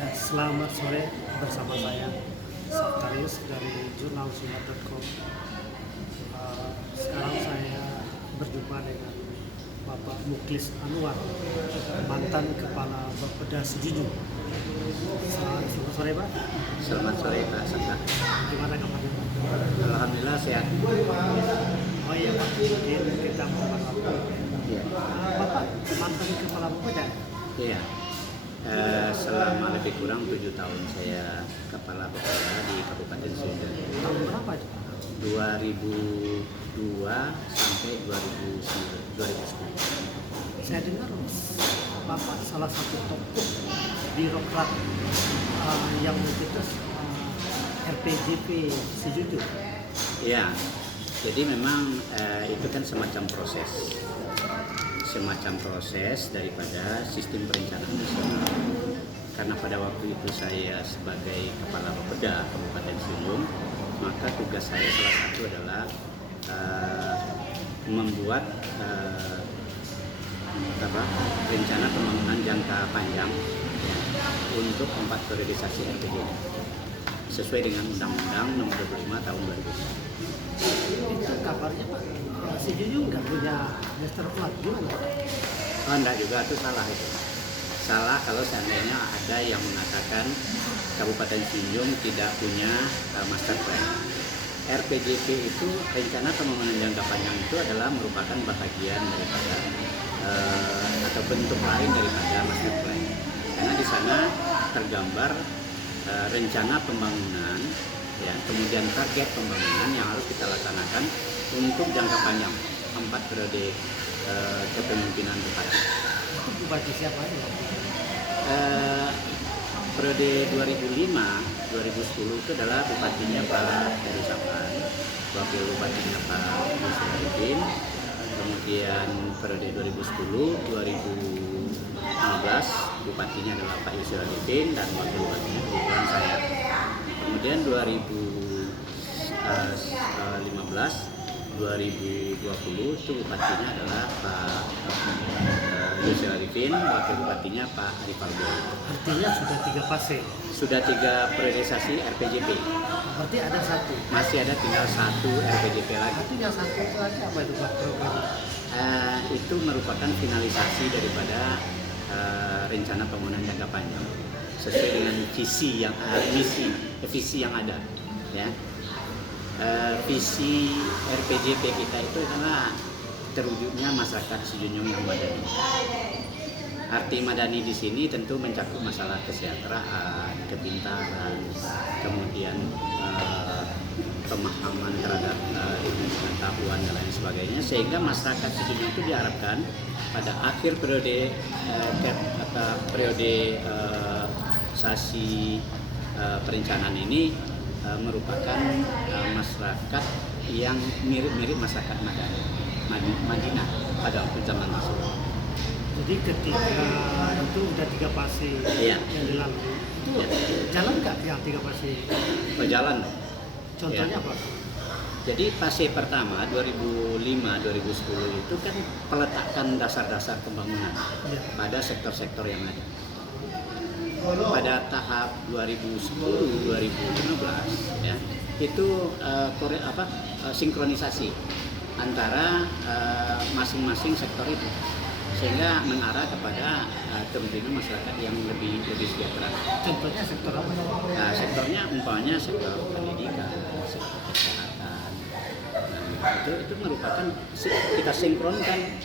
Ya, selamat sore bersama saya Saftarius dari jurnalsumat.com. Sekarang saya berjumpa dengan Bapak Muklis Anwar, mantan Kepala Bapeda Sejujung. Selamat sore Pak. Selamat sore Pak Saka. Gimana kabarnya Pak? Alhamdulillah sehat. Oh iya Pak, mungkin kita mau berlaku. Iya. Bapak mantan Kepala Bapeda? Iya. Selama lebih kurang 7 tahun saya kepala Bapeda di Kabupaten Sejujung. Tahun berapa itu Pak? 2002 sampai 2010. Saya dengar Bapak salah satu tokoh birokrat yang mencetus RPJP Sejujung. Iya. Jadi memang itu kan semacam proses daripada sistem perencanaan nasional. Karena pada waktu itu saya sebagai kepala Bapeda Kabupaten Sejujung, maka tugas saya salah satu adalah membuat rencana pembangunan jangka panjang ya, untuk 4 priorisasi RPJP sesuai dengan Undang-Undang Nomor 25 Tahun 2000. Itu kabarnya Pak, Sejujung nggak punya master plan, gimana? Oh, enggak juga, itu salah itu. Salah kalau seandainya ada yang mengatakan Kabupaten Sejujung tidak punya master plan. RPJP itu rencana pembangunan jangka panjang itu adalah merupakan bahagian daripada atau bentuk lain daripada master plan. Karena di sana tergambar rencana pembangunan, ya, kemudian target pembangunan yang harus kita laksanakan untuk jangka panjang 4 periode kepemimpinan bupati. Itu bupati siapa ya? Periode 2005-2010 itu adalah bupatinya Pak Heri Sapan, wakil bupatinya Pak Yusuf. Kemudian periode 2010-2015 bupatinya adalah Pak Yusuf dan wakil bupatinya kebetulan saya. Kemudian 2015-2020 itu bupatinya adalah Pak Yusuf Arifin, wakil bupatinya Pak Arif Aldo. Artinya sudah 3 fase. Sudah 3 priorisasi RPJP. Berarti ada satu. Masih ada tinggal 1 RPJP lagi. Artinya satu itu lagi apa itu Pak program? Itu merupakan finalisasi daripada rencana pembangunan jangka panjang sesuai dengan visi yang ada. Ya. Visi RPJP kita itu adalah terwujudnya masyarakat Sejujung yang madani. Arti madani di sini tentu mencakup masalah kesejahteraan, kepintaran, kemudian pemahaman terhadap ilmu pengetahuan dan lain sebagainya, sehingga masyarakat Sejujung itu diharapkan pada akhir periode sasi perencanaan ini merupakan masyarakat yang mirip-mirip masyarakat Madinah pada waktu zaman Rasulullah. Jadi ketika itu udah 3 fase Iya. yang dilalui, itu Iya. jalan nggak yang 3 fase? Berjalan dong. Contohnya Iya. apa? Jadi fase pertama 2005-2010 itu kan peletakan dasar-dasar pembangunan Iya. pada sektor-sektor yang ada. Pada tahap 2010-2015 ya, itu sinkronisasi antara masing-masing sektor itu, sehingga mengarah kepada kepemimpinan masyarakat yang lebih sejahtera. Contohnya sektor apa? Nah, sektornya umpamanya sektor pendidikan, sektor kesehatan. Nah, itu merupakan kita sinkronkan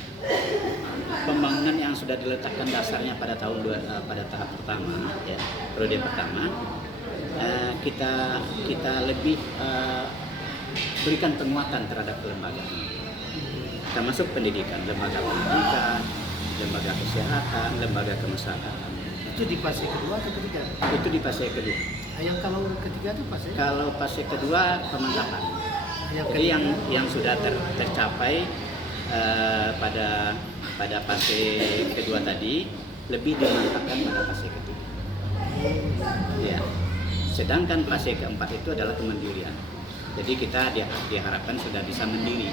pembangunan yang sudah diletakkan dasarnya pada pada tahap pertama, ya, periode pertama. Kita lebih berikan penguatan terhadap kelembagaan, termasuk pendidikan, lembaga pendidikan, lembaga kesehatan, lembaga kemasyarakatan. Itu di fase kedua atau ketiga? Itu di fase kedua. Yang kalau ketiga itu fase? Kalau fase kedua pemantapan. Yang Jadi ketiga? yang sudah tercapai pada fase kedua tadi lebih dimantapkan pada fase ketiga. Ya. Sedangkan fase keempat itu adalah kemandirian. Jadi kita diharapkan sudah bisa mandiri,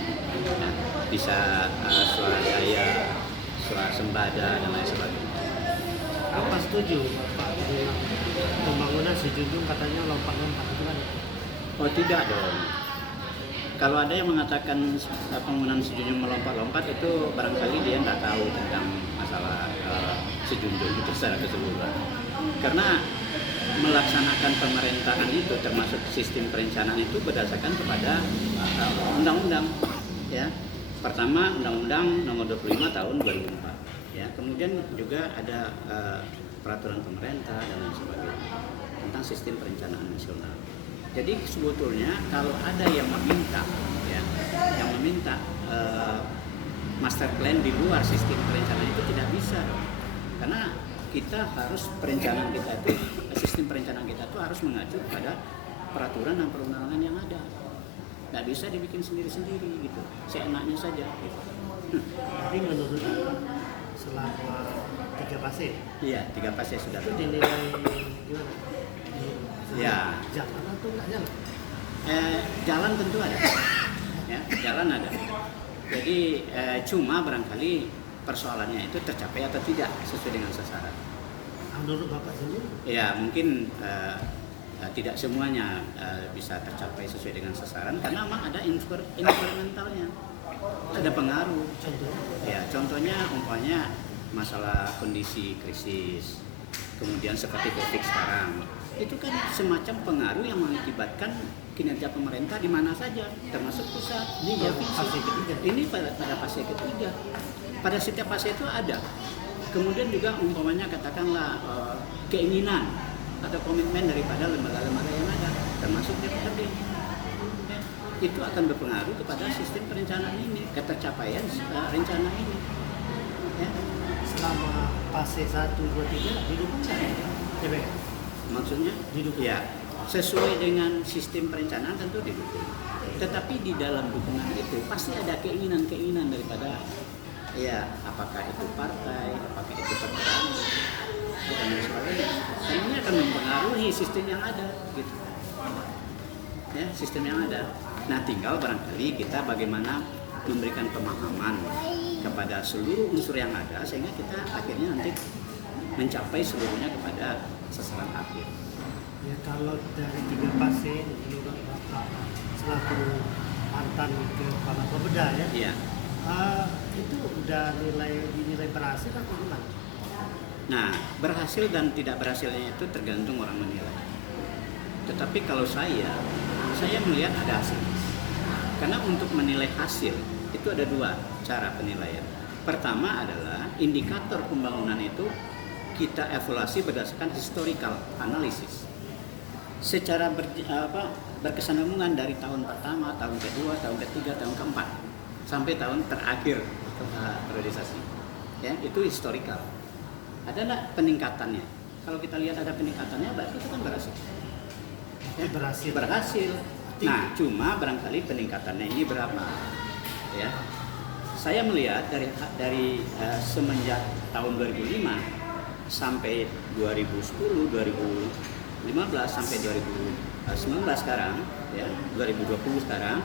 nah, bisa swadaya, swasembada dan lain sebagainya. Apa setuju Pak dengan si Junjung katanya lompat-lompat itu kan. Oh tidak dong. Kalau ada yang mengatakan penggunaan sejunjung melompat-lompat itu barangkali dia nggak tahu tentang masalah sejunjung itu secara keseluruhan. Karena melaksanakan pemerintahan itu termasuk sistem perencanaan itu berdasarkan kepada undang-undang. Ya, pertama Undang-Undang Nomor 25 Tahun 2004. Ya, kemudian juga ada peraturan pemerintah dan lain sebagainya tentang sistem perencanaan nasional. Jadi sebetulnya kalau ada yang meminta, ya, master plan di luar sistem perencanaan itu tidak bisa dong. Karena kita harus sistem perencanaan kita itu harus mengacu pada peraturan dan perundangan yang ada. Nggak bisa dibikin sendiri-sendiri gitu, seenaknya saja. Gitu. Tapi menurut Bapak, selama 3 fase, Iya, 3 fase sudah. itu dinilai gimana? Ya. Jalan atau nggak jalan? Jalan tentu ada, ya, jalan ada. Jadi cuma barangkali persoalannya itu tercapai atau tidak sesuai dengan sasaran. Menurut Bapak sendiri? Ya mungkin tidak semuanya bisa tercapai sesuai dengan sasaran karena memang ada instrumentalnya, ada pengaruh. Contohnya? Ya contohnya umpamanya masalah kondisi krisis, kemudian seperti COVID sekarang. Itu kan semacam pengaruh yang mengakibatkan kinerja pemerintah di mana saja, termasuk pusat. Ini ya fase ketiga. Ini pada fase ketiga. Pada setiap fase itu ada. Kemudian juga umpamanya katakanlah keinginan atau komitmen daripada lembaga-lembaga yang ada, termasuk DPRD. Ya, itu akan berpengaruh kepada sistem perencanaan ini, ketercapaian rencana ini. Ya. Selama fase 1, 2, 3 didukung nggak DPR? Maksudnya Didukung. ya sesuai dengan sistem perencanaan tentu didukung. Tetapi di dalam dukungan itu pasti ada keinginan-keinginan daripada ya apakah itu partai, apakah itu perorangan, dan lain sebagainya. Dan ini akan mempengaruhi sistem yang ada, gitu. Ya sistem yang ada. Nah tinggal barangkali kita bagaimana memberikan pemahaman kepada seluruh unsur yang ada sehingga kita akhirnya nanti mencapai seluruhnya kepada sasaran akhir. Ya kalau dari 3 fase menurut Bapak selaku mantan kepala Bapeda ya, Iya. itu udah dinilai berhasil atau gimana? Nah, berhasil dan tidak berhasilnya itu tergantung orang menilai. Tetapi kalau saya melihat ada hasil. Karena untuk menilai hasil itu ada 2 cara penilaian. Pertama adalah indikator pembangunan itu kita evaluasi berdasarkan historical analysis. Secara berkesinambungan dari tahun pertama, tahun kedua, tahun ketiga, tahun keempat sampai tahun terakhir periodisasi. Ya, itu historical. Ada nggak peningkatannya? Kalau kita lihat ada peningkatannya, berarti itu kan berhasil. Ya, berhasil. Nah, cuma barangkali peningkatannya ini berapa? Ya, saya melihat dari semenjak tahun 2005 sampai 2010, 2015 sampai 2019 sekarang, ya 2020 sekarang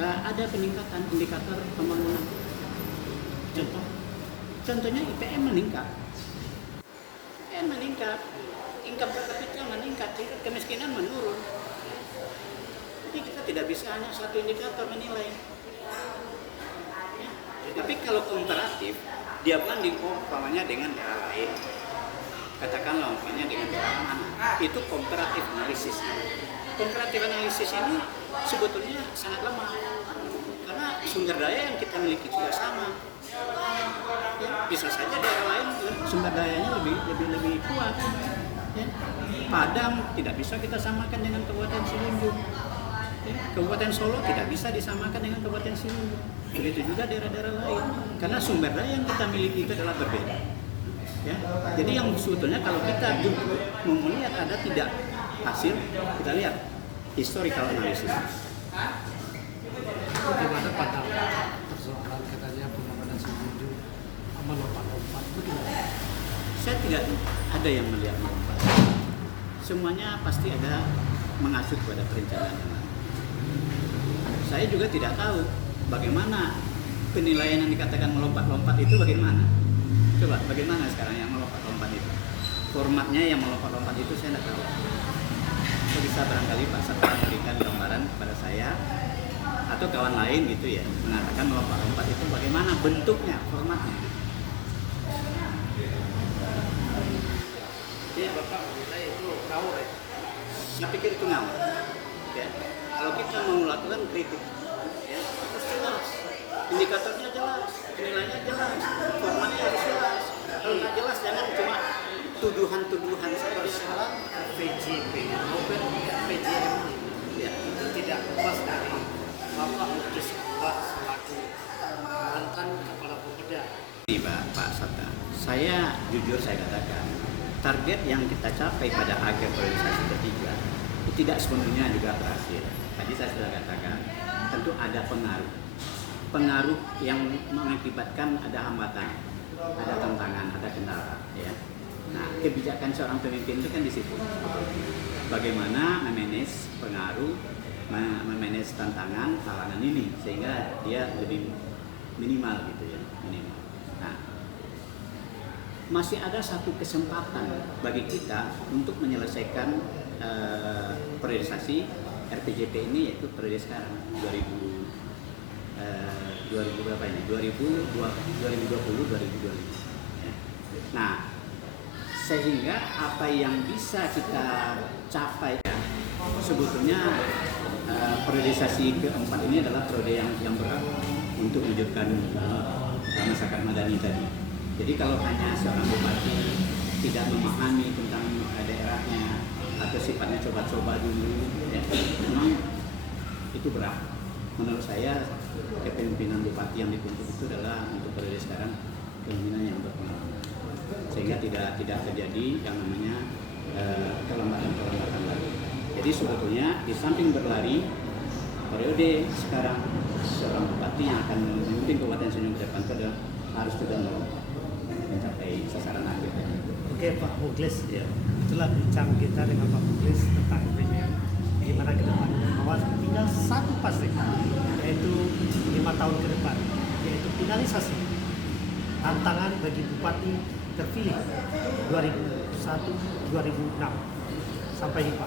ada peningkatan indikator pembangunan. Contohnya IPM meningkat. Income per kapita meningkat, tingkat kemiskinan menurun. Jadi kita tidak bisa hanya satu indikator menilai. Ya. Tapi kalau komparatif, dia banding umpamanya dengan daerah lain. Katakanlah umpamanya dengan daerah mana. Itu komparatif analisis. Komparatif analisis ini sebetulnya sangat lemah. Karena sumber daya yang kita miliki tidak sama. Ya, bisa saja daerah lain sumber dayanya lebih kuat. Ya. Padang tidak bisa kita samakan dengan Kabupaten Silunjung. Ya. Kabupaten Solo tidak bisa disamakan dengan Kabupaten Silunjung. Begitu juga daerah-daerah lain. Karena sumber daya yang kita miliki itu adalah berbeda. Ya. Jadi yang sebetulnya kalau kita mau melihat ada tidak hasil, kita lihat historical analysis. Bagaimana pada persoalan katanya pembangunan Silunjung melompat-lompat itu gimana? Saya tidak ada yang melihat melompat. Semuanya pasti ada mengacu kepada perencanaan yang ada. Saya juga tidak tahu bagaimana penilaian yang dikatakan melompat-lompat itu bagaimana. Coba bagaimana sekarang yang melompat-lompat itu? Formatnya yang melompat-lompat itu saya tidak tahu. bisa barangkali Pak Serta memberikan gambaran kepada saya atau kawan lain gitu ya, mengatakan lompat-lompat itu bagaimana bentuknya, formatnya. Ya, Bapak menilai itu ngawur ya. Saya pikir itu ngawur. Ya. Kalau kita mau melakukan kritik, ya, harus jelas. Indikatornya jelas, nilainya jelas, formatnya harus jelas. Kalau nggak jelas, jangan cuma tuduhan-tuduhan saja. Sekarang VJP maupun PJM Ya. itu tidak lepas dari Bapak Muklis Anwar selaku mantan kepala Bapeda. Ini Pak Sata, saya jujur saya katakan target yang kita capai pada akhir priorisasi ketiga itu tidak sepenuhnya juga berhasil. Tadi saya sudah katakan tentu ada pengaruh yang mengakibatkan ada hambatan, ada tantangan, ada kendala. Ya. Nah, kebijakan seorang pemimpin itu kan di situ. Bagaimana memanage pengaruh, memanage tantangan, halangan ini sehingga dia lebih minimal gitu ya, minimal. Nah, masih ada satu kesempatan bagi kita untuk menyelesaikan priorisasi RPJP ini, yaitu periode sekarang 2020 berapa ini? 2020 2025. Ya. Nah, sehingga apa yang bisa kita capai ya, sebetulnya priorisasi keempat ini adalah periode yang berat untuk menunjukkan masyarakat madani tadi. Jadi kalau hanya seorang bupati tidak memahami tentang daerahnya atau sifatnya coba-coba dulu, ya, memang itu berat. Menurut saya kepemimpinan bupati yang ditunjuk itu adalah untuk periode sekarang kepemimpinan yang berpengalaman, sehingga tidak terjadi yang namanya kelembatan lagi. Jadi sebetulnya di samping berlari periode sekarang seorang bupati yang akan memimpin Kabupaten Senyum ke depan itu harus sudah mencapai sasaran akhir. Oke Pak Muklis, Ya. itulah bincang kita dengan Pak Muklis tentang PJM gimana ke depan. Bahwa tinggal satu pasti, yaitu 5 tahun ke depan, yaitu finalisasi tantangan bagi bupati terpilih 2001-2006. Sampai jumpa.